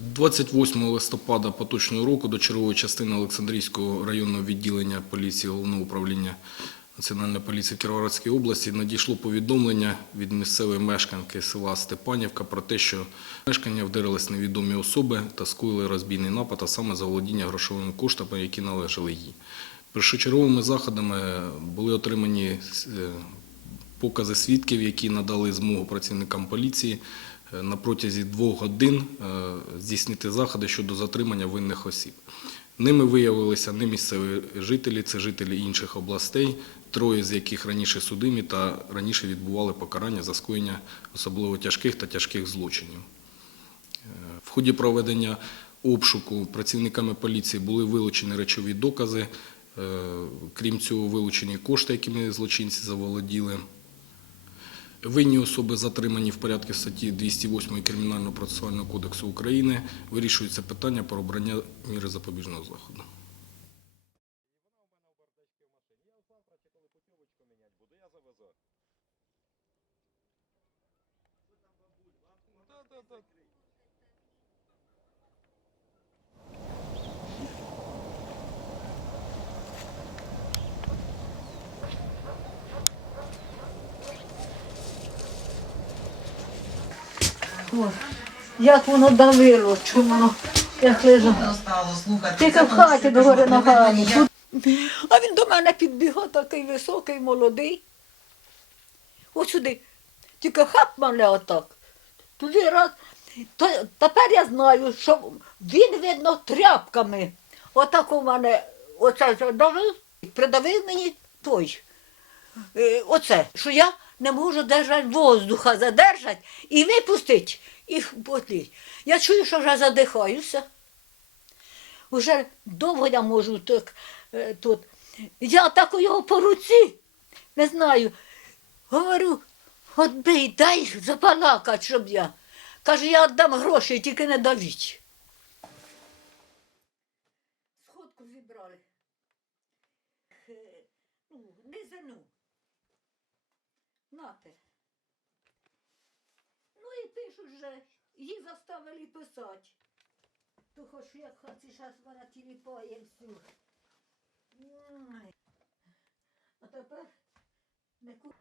28 листопада поточного року до чергової частини Олександрійського районного відділення поліції Головного управління Національної поліції Кіровоградської області надійшло повідомлення від місцевої мешканки села Степанівка про те, що мешкання вдарились невідомі особи та скоїли розбійний напад, а саме за володіння грошовими коштами, які належали їй. Першочерговими заходами були отримані е, покази свідків, які надали змогу працівникам поліції на протязі двох годин е, здійснити заходи щодо затримання винних осіб. Ними виявилися не місцеві жителі, це жителі інших областей, троє з яких раніше судимі та раніше відбували покарання за скоєння особливо тяжких та тяжких злочинів. Е, В ході проведення обшуку працівниками поліції були вилучені речові докази, е, крім цього, вилучені кошти, якими злочинці заволоділи. Винні особи затримані в порядку статті 208 Кримінального процесуального кодексу України. Вирішується питання про обрання міри запобіжного заходу. О, як воно давило, чому воно як лежало. Тільки в хаті догори ногами. А він до мене підбігав такий високий, молодий. Ось сюди. Тільки хап мене отак. Туди раз. То, тепер я знаю, що він, видно, тряпками. Отак у мене оце задавив, придавив мені той. Е, оце, що я не можу держати воздуха, задержати і випустити, і потліть. Я чую, що вже задихаюся. Уже довго я можу так, е, тут. Я так його по руці, не знаю. Говорю, от бий, дай запалакать, щоб я. Каже, я віддам гроші, тільки не давіть. Сходку зібрали. Е, Ну, низину. Нате. Ну і пишуть вже, її заставили писати. То хоч як хаці зараз вона тіліпає. А тепер не ку...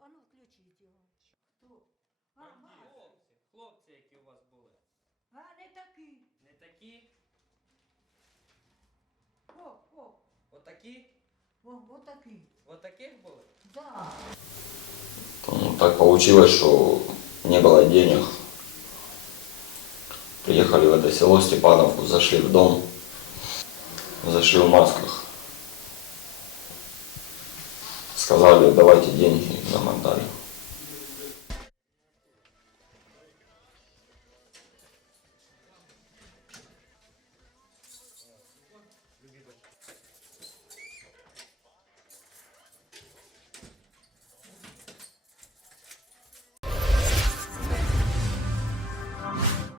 А ну включіть його. Хто? А, Макс. Хлопці, хлопці, які у вас були. а не такий. Не такі, О, о, отакі, о, отакий. отаких були. Да. Ну, так получилось, что не было денег. Приехали в это село Степановку, зашли в дом, зашли в масках. Сказали, давайте деньги, нам отдали.